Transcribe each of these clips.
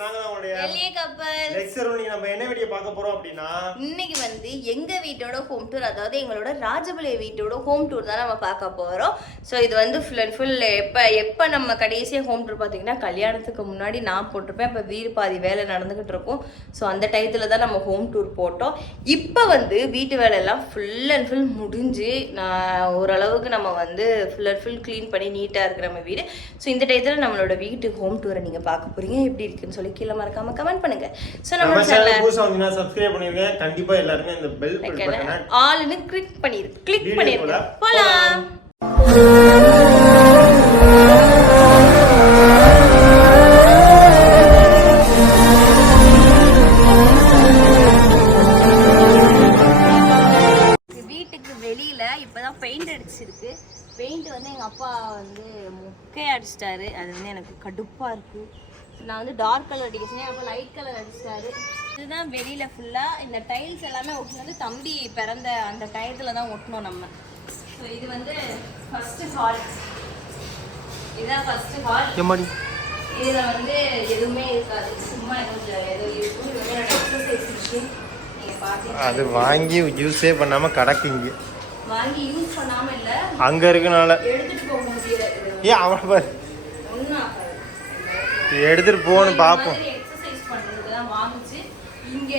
நாங்க தான் உங்களுடைய எளிய கப்பல் லெக்சர். நம்ம என்ன வீடியோ பார்க்க போறோம் அப்படின்னா, இன்னைக்கு வந்து எங்க வீட்டோட ஹோம் டூர், அதாவது எங்களோட ராஜபாளையம் வீட்டோட ஹோம் டூர் தான் நம்ம பார்க்க போறோம். ஸோ இது வந்து ஃபுல் அண்ட் ஃபுல் எப்போ நம்ம கடைசியாக ஹோம் டூர் பார்த்தீங்கன்னா கல்யாணத்துக்கு முன்னாடி நான் போட்டிருப்பேன். இப்போ வீடு பாதி வேலை நடந்துகிட்டு இருக்கும். ஸோ அந்த டயத்தில் தான் நம்ம ஹோம் டூர் போட்டோம். இப்போ வந்து வீட்டு வேலையெல்லாம் ஃபுல் அண்ட் ஃபுல் முடிஞ்சு நான் ஓரளவுக்கு நம்ம வந்து ஃபுல் அண்ட் ஃபுல் க்ளீன் பண்ணி நீட்டாக இருக்கிற நம்ம வீடு. ஸோ இந்த டயத்தில் நம்மளோட வீட்டு ஹோம் டூரை நீங்கள் பார்க்க போறீங்க. எப்படி இருக்குன்னு சொல்லி கீழே மறக்காம கமெண்ட் பண்ணுங்க. ஸோ நம்ம சேனலை புதுசா வந்தீங்கன்னா சப்ஸ்கிரைப் பண்ணிருங்க. கண்டிப்பா எல்லாருமே இந்த பெல் பட்டனை ஆல்னு கிளிக் பண்ணிருங்க. போலாம். வீட்டுக்கு வெளியில இப்பதான் பெயிண்ட் அடிச்சிருக்கு. பெயிண்ட் வந்து எங்க அப்பா வந்து முக்கை அடிச்சிட்டாரு. அது வந்து எனக்கு கடுப்பா இருக்கு. நான் வந்து டார்க் கலர் அடிக்க சொன்னேன், அப்போ லைட் கலர் அடிச்சிட்டாரு. இதுதான் வெளியில் ஃபுல்லாக இந்த டைல்ஸ் எல்லாமே ஒட்டினது தம்பி பிறந்த அந்த டயத்தில் தான் ஒட்டணும் நம்ம. ஸோ இது வந்து ஃபஸ்ட்டு ஹால். இதுதான் ஃபஸ்ட்டு ஹால். இதில் வந்து எதுவுமே இருக்காது, சும்மா ஏதோ இருக்கும். இது வந்து எக்ஸசைஸ் மிஷின். நீங்கள் பார்த்து அது வாங்கி யூஸே பண்ணாமல் கிடக்குங்க. வாங்கி யூஸ் பண்ணாமல் இல்லை, அங்கே இருக்கனால எடுத்துகிட்டு போக முடியல. ஏன் அவனை பாரு, ஒன்றும் எடுத்துட்டு போகணும் பார்ப்போம். எக்ஸசைஸ் பண்றதுக்கு தான் வாங்குச்சு. இங்க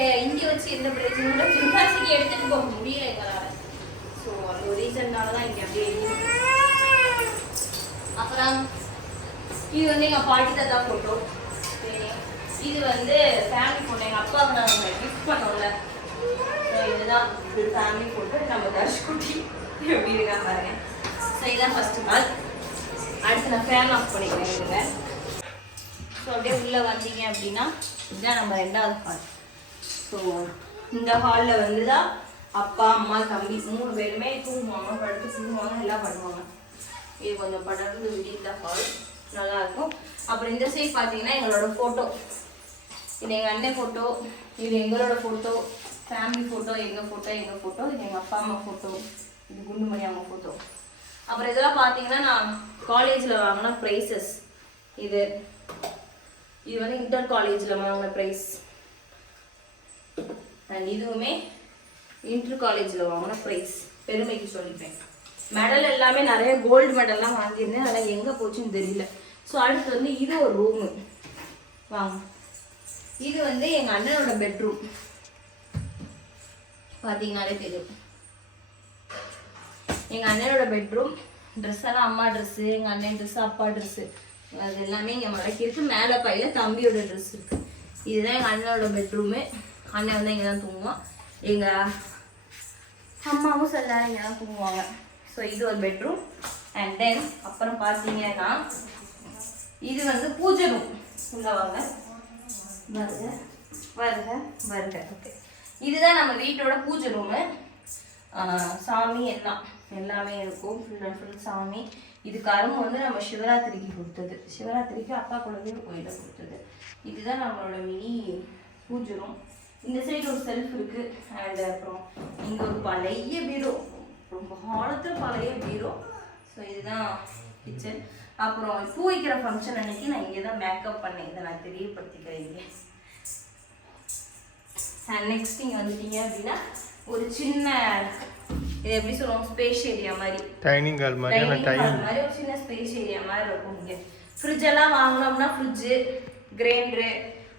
வச்சு எந்த பிரச்சனையும் ஜிம்னாஸ்டிக் எடுத்துட்டு போக முடியல எங்களால. ஸோ அந்த ஒரு ரீசன்னால தான் இங்க அப்படியே இருக்கு. அப்புறம் இது வந்து எங்க பாட்டி தாத்தா போட்டோ. இது வந்து ஃபேமிலி போட்டோ, எங்க அப்பாவுக்கு நாங்கள் கிஃப்ட் பண்ணோம்ல. ஸோ இதுதான் ஃபேமிலி போட்டோ. நம்ம தர்ஷ்குட்டி எப்படி இருக்கா பாருங்க. ஸோ இதுதான் ஃபர்ஸ்ட் நாள். அடுத்து நான் ஃபேன் ஆஃப் பண்ணிக்கிறேன். இதுங்க ஸோ அப்படியே உள்ளே வந்தீங்க அப்படின்னா இதுதான் நம்ம ரெண்டாவது ஹால். ஸோ இந்த ஹாலில் வந்து தான் அப்பா அம்மா தம்பி 3 பேருமே தூங்குவாங்க, படுத்து தூங்குவாங்க, எல்லாம் பண்ணுவாங்க. இது கொஞ்சம் படர்ந்து இந்த ஹால் நல்லாயிருக்கும். அப்புறம் இந்த சைட் பார்த்தீங்கன்னா எங்களோட ஃபோட்டோ. இது எங்கள் அண்ணன் ஃபோட்டோ, இது எங்களோட ஃபோட்டோ, ஃபேமிலி ஃபோட்டோ, எங்கள் ஃபோட்டோ, இது எங்கள் அப்பா அம்மா ஃபோட்டோ, இது குண்டுமணி அவங்க ஃபோட்டோ. அப்புறம் இதெல்லாம் பார்த்தீங்கன்னா நான் காலேஜில் வாங்கின ப்ரைஸஸ். இது வந்து இன்டர் காலேஜில் வாங்கின ப்ரைஸ். அண்ட் இதுவுமே இன்டர் காலேஜில் வாங்கின ப்ரைஸ். பெருமைக்கு சொல்லிப்பேன். மெடல் எல்லாமே நிறைய கோல்டு மெடல்லாம் வாங்கியிருந்தேன், அதெல்லாம் எங்கே போச்சுன்னு தெரியல. ஸோ அடுத்து வந்து இது ஒரு ரூமு வாங்க. இது வந்து எங்கள் அண்ணனோட பெட்ரூம். பார்த்தீங்கன்னாலே தெரியும் எங்கள் அண்ணனோட பெட்ரூம். ட்ரெஸ் எல்லாம் அம்மா ட்ரெஸ்ஸு, எங்கள் அண்ணன் ட்ரெஸ்ஸு, அப்பா ட்ரெஸ்ஸு, அது எல்லாமே இங்கே மடக்கி இருக்கு. மேலே பையில தம்பியோட ட்ரெஸ் இருக்கு. இதுதான் எங்கள் அண்ணனோட பெட்ரூமு. அண்ணன் வந்து இங்கே தான் தூங்குவான். எங்கள் அம்மாவும் சில நேரம் இங்கே தான் தூங்குவாங்க. ஸோ இது ஒரு பெட்ரூம். அண்ட் தென் அப்புறம் பார்த்தீங்கன்னா இது வந்து பூஜை ரூம். உள்ள வாங்க, வருக. ஓகே, இதுதான் நம்ம வீட்டோட பூஜை ரூமு. சாமி எல்லாமே இருக்கும். ஃபுல் அண்ட் ஃபுல் சாமி. இது கரும்பு வந்து நம்ம சிவராத்திரிக்கு கொடுத்தது. சிவராத்திரிக்கு அப்பா குலதெய்வ கோயிலில் கொடுத்தது. இதுதான் நம்மளோட மினி பூஜை ரூம். இந்த சைடு ஒரு செல்ஃப் இருக்கு. அண்ட் அப்புறம் இங்கே ஒரு பழைய பீரோ, ரொம்ப காலத்தில் பழைய பீரோ. ஸோ இதுதான் கிச்சன். அப்புறம் பூ வைக்கிற ஃபங்க்ஷன் அன்னைக்கு நான் இங்கே தான் மேக்கப் பண்ணேன். இதை நான் தெரியப்படுத்திக்கிறேன் இங்கே. அண்ட் நெக்ஸ்ட் இங்கே வந்துட்டீங்க அப்படின்னா ஒரு சின்ன, இது எப்படி சொல்லுவோம், ஸ்பேஸ் ஏரியா மாதிரி, டைனிங் ஹால் மாதிரி ஒரு சின்ன ஸ்பேஸ் ஏரியா மாதிரி இருக்கும். இங்கே ஃப்ரிட்ஜ் எல்லாம் வாங்கினோம்னா ஃப்ரிட்ஜு, கிரைண்டரு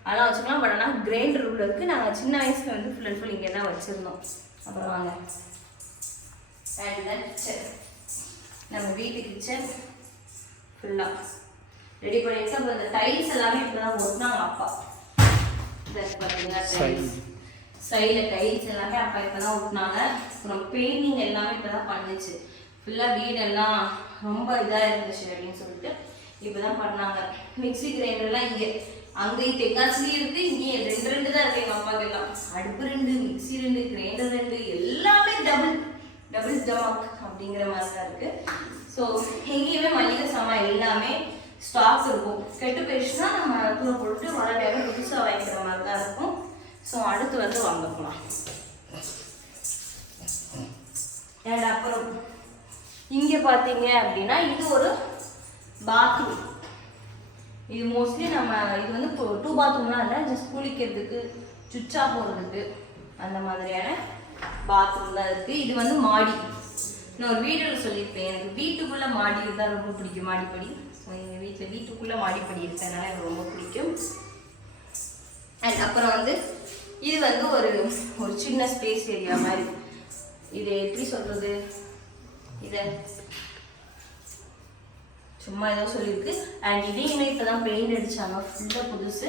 அதெல்லாம் வச்சுக்கலாம். பட் ஆனால் கிரைண்டர் உள்ள இருக்குது. நாங்கள் சின்ன வயசில் வந்து ஃபுல் அண்ட் ஃபுல் இங்கே தான் வச்சுருந்தோம். அப்புறம் வாங்க, அண்ட் கிச்சன், நம்ம வீட்டு கிச்சன் ஃபுல்லாக ரெடி பண்ணிட்டு. அப்புறம் இந்த டைல்ஸ் எல்லாமே இப்போ தான் ஒட்டினாங்க அப்பா. பார்த்தீங்கன்னா டைல்ஸ், சைடில் டைல்ஸ் எல்லாமே அப்பா இப்போ தான் ஒட்டினாங்க. அப்புறம் பெயிண்டிங் எல்லாமே இப்போ தான் பண்ணுச்சு. ஃபுல்லாக வீடெல்லாம் ரொம்ப இதாக இருந்துச்சு அப்படின்னு சொல்லிட்டு இப்போ தான் பண்ணாங்க. மிக்சி கிரைண்டர்லாம் இங்கே அங்கேயும் தெங்காச்சிலையும் இருக்குது, இங்கேயும் 2 தான் இருக்குது எங்கள் அப்பாவுக்கு எல்லாம். அடுப்பு 2, மிக்சி 2, கிரைண்டர் 2, எல்லாமே டபுள் டமாக் அப்படிங்கிற மாதிரி தான் இருக்குது. ஸோ எங்கேயுமே மளிகை சாமான் எல்லாமே ஸ்டாக் இருக்கும். கெட்டு போயிடுச்சுன்னா நம்ம தூர போட்டு வர நேரம் புதுசாக வாங்கிக்கிற மாதிரி தான் இருக்கும். ஸோ அடுத்து வந்து வாங்க போகலாம். அண்ட் அப்புறம் இங்கே பார்த்தீங்க அப்படின்னா இது ஒரு பாத்ரூம். இது மோஸ்ட்லி நம்ம இது வந்து 2 பாத்ரூம்லாம் இல்லை, ஜஸ்ட் குளிக்கிறதுக்கு சுவிட்சா போகிறதுக்கு அந்த மாதிரியான பாத்ரூம் தான் இருக்குது. இது வந்து மாடி. நான் ஒரு வீடியோவில் சொல்லியிருப்பேன், எனக்கு வீட்டுக்குள்ளே மாடி இருந்தால் ரொம்ப பிடிக்கும், மாடிப்படி. ஸோ எங்கள் வீட்டில் வீட்டுக்குள்ளே மாடிப்படி இருக்கிறதுனால எனக்கு ரொம்ப பிடிக்கும். அண்ட் அப்புறம் வந்து இது வந்து ஒரு சின்ன ஸ்பேஸ் ஏரியா மாதிரி. இது எப்படி சொல்கிறது, இதை சும்மா ஏதோ சொல்லியிருக்கு. அண்ட் இதையுமே இப்போ தான் பெயிண்ட் அடித்தாங்க, ஃபுல்லாக புதுசு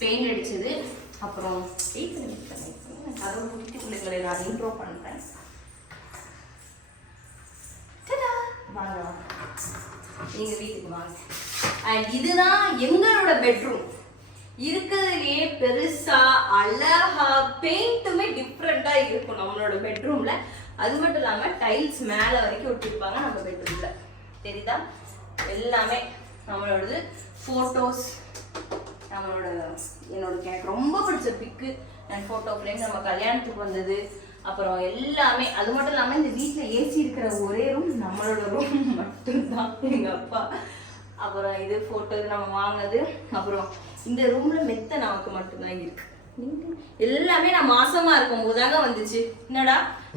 பெயிண்ட் அடிச்சது. அப்புறம் கதவு குட்டி பிள்ளைகளை நான் இன்ட்ரோ பண்ணுறேன். வாங்க எங்கள் வீட்டுக்கு வாங்க. அண்ட் இதுதான் எங்களோட பெட்ரூம். இருக்கிறதுலே பெருசா அழகா பெயிண்ட்டுமே டிஃப்ரெண்டா இருக்கும் நம்மளோட பெட்ரூம்ல. அது மட்டும் இல்லாம டைல்ஸ் மேல வரைக்கும் ஒட்டிருப்பாங்க நம்ம பெட்ரூம்ல, தெரியுதா? எல்லாமே நம்மளோடது. போட்டோஸ் நம்மளோட எனக்கு ரொம்ப பிடிச்ச பிக்கு அண்ட் போட்டோ ஃப்ரேம் நம்ம கல்யாணத்துக்கு வந்தது. அப்புறம் எல்லாமே. அது மட்டும் இல்லாமல் இந்த வீட்டில் ஏசி இருக்கிற ஒரே ரூம் நம்மளோட ரூம் மட்டும்தான், எங்கள் அப்பா. அப்புறம் இது ஃபோட்டோ நம்ம வாங்கினது. அப்புறம் இந்த ரூம்ல மெத்த நமக்கு மட்டும்தான் இருக்கு. எல்லாமே நான் மாசமா இருக்கும் போதாங்க வந்துச்சு. என்னடா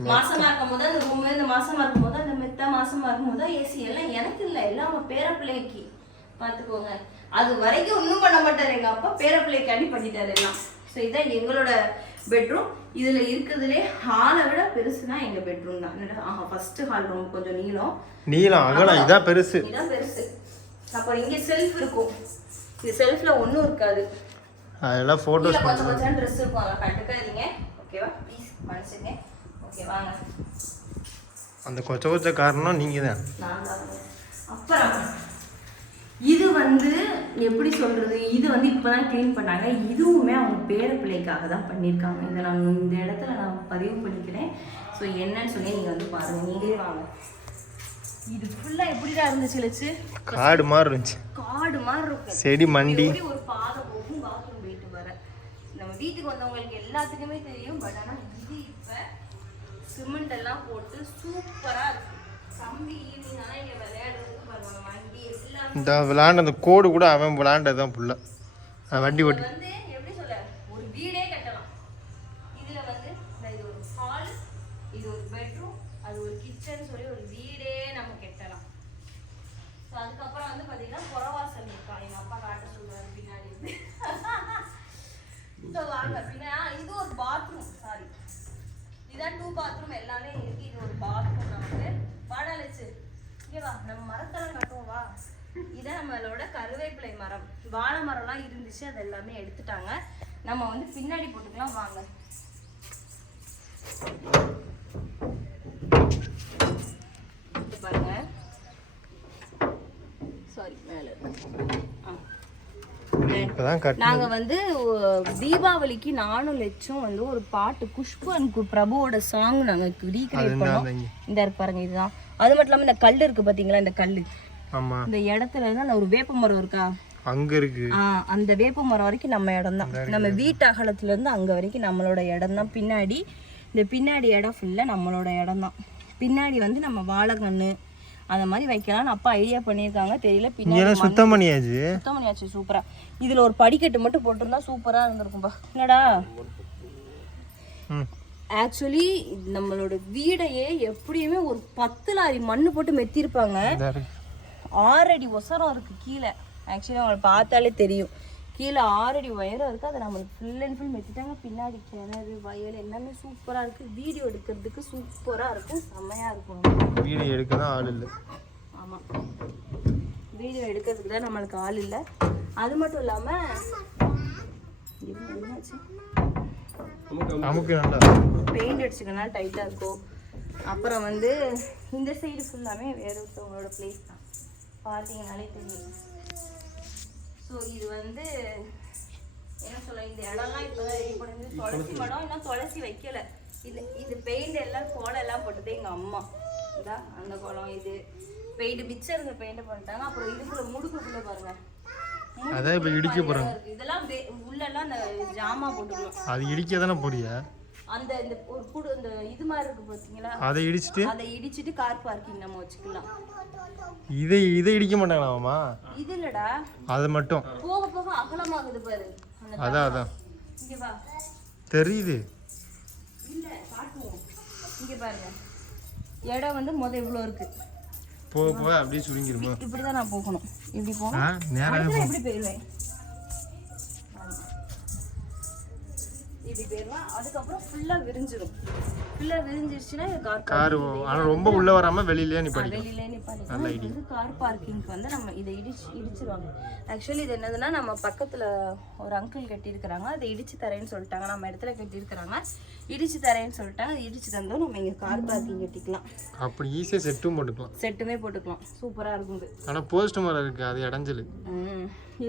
மாசமா இருக்கும் போது அந்த ரூம், இந்த மாசமா இருக்கும் போது அந்த மெத்த, மாசமா இருக்கும் போது ஏசி எல்லாம் எனக்கு இல்லை, எல்லாம் அவங்க பேர பிள்ளைக்கு. பார்த்துக்கோங்க, அது வரைக்கும் ஒன்றும் பண்ண மாட்டார் எங்கள் அப்பா, பேர பிள்ளைக்காண்டி பண்ணிட்டாரு எல்லாம். ஸோ இதான் எங்களோட பெட்ரூம். இதில் இருக்கிறதுலே ஹாலை விட பெருசுனா எங்கள் பெட்ரூம் தான். ஃபர்ஸ்ட் ஹால் ரொம்ப கொஞ்சம் நீளம் அகலம், இதான் பெருசு. அப்புறம் இங்கே செல்ஃப் இருக்கும். இது செல்ஃப்ல ஒன்றும் இருக்காது, அதெல்லாம் ஃபோட்டோஸ் கொஞ்சம் ட்ரெஸ் இருக்கும், அதெல்லாம் கண்டுக்காதீங்க, ஓகேவா? ப்ளீஸ் மன்னிச்சுங்க, ஓகே? வாங்க. அந்த கொச்ச காரணம் நீங்கள் தான். அப்புறம் இது வந்து எப்படி சொல்கிறது, இது வந்து இப்போ தான் க்ளீன் பண்ணாங்க. இதுவுமே அவங்க பேர பிள்ளைக்காக தான் பண்ணியிருக்காங்க. இதை நான் இந்த இடத்துல நான் பதிவு பண்ணிக்கிறேன். ஸோ என்னன்னு சொல்லி நீங்கள் வந்து பாருங்கள், நீங்களே வாங்க. இது ஃபுல்லாக எப்படிதான் இருந்துச்சு லட்சு? காடு மாதிரி இருந்துச்சு, காடு மாதிரி இருக்கும், செடி மண்டி. ஒரு பாதை போகும் பாத்ரூம் போயிட்டு வர. நம்ம வீட்டுக்கு வந்தவங்களுக்கு எல்லாத்துக்குமே தெரியும். பட் ஆனால் இது இப்போ சிமெண்ட் எல்லாம் போட்டு சூப்பராக இருக்கு. தம்பி ஈவினிங் ஆனால் இங்கே விளையாடுறதுக்கு பண்ணுவாங்க, வண்டி எல்லாம் இந்த விளையாண்ட அந்த கோடு கூட அவன் விளையாண்டதான் ஃபுல்லாக வண்டி ஓட்டி. வந்து எப்படி சொல்ல, ஒரு வீடே கட்டலாம். இதில் வந்து இது ஒரு ஹால், இது ஒரு பெட்ரூம், அது ஒரு கிச்சன் சொல்லி ஒரு வீடே நம்ம கட்டலாம். ஸோ அதுக்கப்புறம் வந்து பார்த்தீங்கன்னா புறவாசல் இருக்கா, எங்கள் அப்பா காட்ட சொல்லுவாரு பின்னாடி இருந்து. ஸோ வாங்க பின்னா இது ஒரு பாத்ரூம், சாரி இதான் 2 பாத்ரூம் எல்லாமே இருக்கு. இது ஒரு பாத்ரூம். நமக்கு வாடலிச்சு இங்கே வா, நம்ம மரத்தெல்லாம் கட்டுவோம் வா. இதான் நம்மளோட கருவேப்பிலை மரம், வாழை மரம்லாம் இருந்துச்சு, அது எல்லாமே எடுத்துட்டாங்க. நம்ம வந்து பின்னாடி போட்டுக்கலாம், வாங்க. பாருங்க, சாரி மேல. நாங்க வந்து தீபாவளிக்கு நானும் லட்சம் வந்து ஒரு பாட்டு குஷ்பு அண்ட் பிரபுவோட சாங் நாங்க ரீக்ரியேட் பண்ணோம். இந்த இருக்கு பாருங்க, இதுதான். அது மட்டும் இல்லாம இந்த கல் இருக்கு பாத்தீங்களா, இந்த கல்லு இந்த இடத்துல இருந்து ஒரு வேப்ப மரம் இருக்கா அங்க இருக்கு. அந்த வேப்ப மரம் வரைக்கும் நம்ம இடம் தான். நம்ம வீட்டு அகலத்துல இருந்து அங்க வரைக்கும் நம்மளோட இடம் தான். பின்னாடி இந்த பின்னாடி இடம் ஃபுல்லா நம்மளோட இடம் தான். பின்னாடி வந்து நம்ம வாழைக்கண்ணு அந்த மாதிரி வைக்கலாம்னு அப்பா ஐடியா பண்ணியிருக்காங்க, தெரியல. பின்னாடி சுத்தம் பண்ணியாச்சு சூப்பரா. இதுல ஒரு படிக்கட்டு மட்டும் போட்டிருந்தா சூப்பரா இருந்திருக்கும்பா. என்னடா ஆக்சுவலி நம்மளோட வீடையே எப்படியுமே ஒரு 10 லாரி மண்ணு போட்டு மெத்திருப்பாங்க. 6 அடி உசரம் இருக்கு கீழே. ஆக்சுவலி அவங்களை பார்த்தாலே தெரியும், கீழே 6 அடி உயரம் இருக்கு. அதை நம்மளுக்கு ஃபுல் அண்ட் ஃபுல் மெத்திட்டாங்க. பின்னாடி கிணறு, வயல் எல்லாமே சூப்பரா இருக்கு. வீடியோ எடுக்கிறதுக்கு சூப்பரா இருக்கும், செம்மையா இருக்கும். வீடியோ எடுக்க தான் ஆள் இல்லை. ஆமா, வீடியோ எடுக்கிறதுக்கு தான் நம்மளுக்கு ஆள் இல்லை. அது மட்டும் இல்லாம நமக்கு நல்லா பெயிண்ட் அடிச்சுக்கனால டைட்டா இருக்கும். அப்புறம் வந்து இந்த சைடு ஃபுல்லாமே வேற ஒருத்தவங்களோட பிளேஸ் தான், பார்த்தீங்கனாலே தெரியும். ஸோ இது வந்து என்ன சொல்ல, இந்த இடம்லாம் இப்போ தான் ரெடி பண்ணி துளசி மடம் இன்னும் துளசி வைக்கல. இது பெயிண்ட் எல்லாம் கோலம் எல்லாம் போட்டது எங்கள் அம்மா. இதா அந்த கோலம், இது பெயிண்ட் மிச்சம் இருந்த பெயிண்ட் பண்ணிட்டாங்க. அப்புறம் இதுக்குள்ள முடுக்குக்குள்ள பாருங்க, அதான் இப்போ இடிக்க போறாங்க. இதெல்லாம் உள்ளெல்லாம் அந்த ஜாமா போட்டுக்கலாம். அது இடிக்க தானே போறியா? அந்த இந்த ஒரு குடு இந்த இது மாதிரி இருக்கு பாத்தீங்களா, அதை இடிச்சிட்டு கார் பார்க்கிங் நம்ம வச்சுக்கலாம். இதை இடிக்க மாட்டாங்களாமா? இது இல்லடா, அது மட்டும் போக போக அகலமாகுது பாரு. அதான் இங்க வா, தெரியுது. இல்ல காட்டுவோம். இங்க பாருங்க, இடம் வந்து இவ்வளவு இருக்கு. போக போக அப்படியே சுருங்கிருமா? இப்படிதான் நான் போகணும். இப்படி போகணும். நேராக இப்படி போயிருவேன். இப்படி போயிருவேன். அதுக்கப்புறம் ஃபுல்லா விரிஞ்சிடும். ஃபுல்லா விரிஞ்சிருச்சுன்னா கார் ஆனா ரொம்ப உள்ள வராம வெளியிலே நிப்பாட்டிக்கலாம். வெளியிலே நிப்பாட்டிக்கலாம். இது வந்து கார் பார்க்கிங்க்கு வந்து நம்ம இதை இடிச்சிருவாங்க. ஆக்சுவலி இது என்னதுன்னா, நம்ம பக்கத்துல ஒரு அங்கிள் கட்டியிருக்கிறாங்க, அதை இடிச்சு தரேன்னு சொல்லிட்டாங்க. நம்ம இடத்துல கட்டியிருக்கிறாங்க, இடிச்சு தரேன்னு சொல்லிட்டாங்க. இடிச்சு தந்தோம் நம்ம இங்க கார் பார்க்கிங் கட்டிக்கலாம். அப்படி ஈஸியா செட்டும் போட்டுக்கலாம். செட்டுமே போட்டுக்கலாம். சூப்பரா இருக்கும். ஆனா போஸ்ட் மரம் இருக்கு, அது இடைஞ்சல்.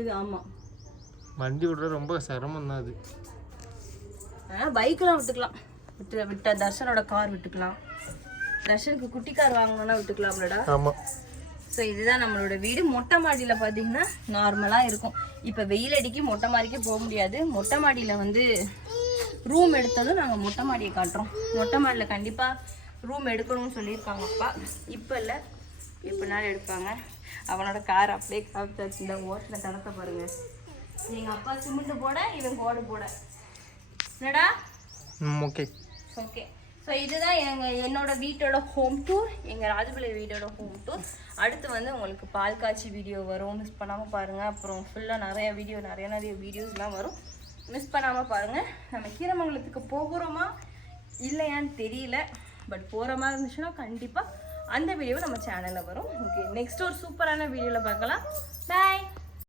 இது ஆமா, வண்டி விடுறது ரொம்ப சிரமம் தான் அது. பைக்கெலாம் விட்டுக்கலாம். விட்ட தர்ஷனோட கார் விட்டுக்கலாம். தர்ஷனுக்கு குட்டி கார் வாங்கணும்னா விட்டுக்கலாம்லடா. ஆமாம். ஸோ இதுதான் நம்மளோட வீடு. மொட்டை மாடியில் பார்த்தீங்கன்னா நார்மலாக இருக்கும். இப்போ வெயில் அடிக்கி மொட்டை மாடிக்கு போக முடியாது. மொட்டை மாடியில் வந்து ரூம் எடுத்ததும் நாங்கள் மொட்டை மாடியை காட்டுறோம். மொட்டை மாடியில் கண்டிப்பாக ரூம் எடுக்கணும்னு சொல்லியிருக்காங்க அப்பா. இப்போ இல்லை, எப்போனாலும் எடுப்பாங்க. அவனோட கார் அப்படியே காப்பிட்டாச்சு. இந்த ஓட்டில் தடத்தை பாருங்கள். எங்கள் அப்பா சிமெண்ட் போட, இவன் கோடு போட. என்னடா? Okay okay. ஸோ இதுதான் என்னோட வீட்டோட ஹோம் டூர், எங்கள் ராஜபிள்ளை வீட்டோட ஹோம் டூர். அடுத்து வந்து உங்களுக்கு பால் காய்ச்சி வீடியோ வரும், மிஸ் பண்ணாமல் பாருங்கள். அப்புறம் ஃபுல்லாக நிறைய வீடியோஸ்லாம் வரும், மிஸ் பண்ணாமல் பாருங்கள். நம்ம கீரமங்கலத்துக்கு போகிறோமா இல்லையான்னு தெரியல, பட் போகிற மாதிரி இருந்துச்சுன்னா கண்டிப்பாக அந்த வீடியோ நம்ம சேனலில் வரும். ஓகே, நெக்ஸ்ட் ஒரு சூப்பரான வீடியோவில் பார்க்கலாம். பாய்.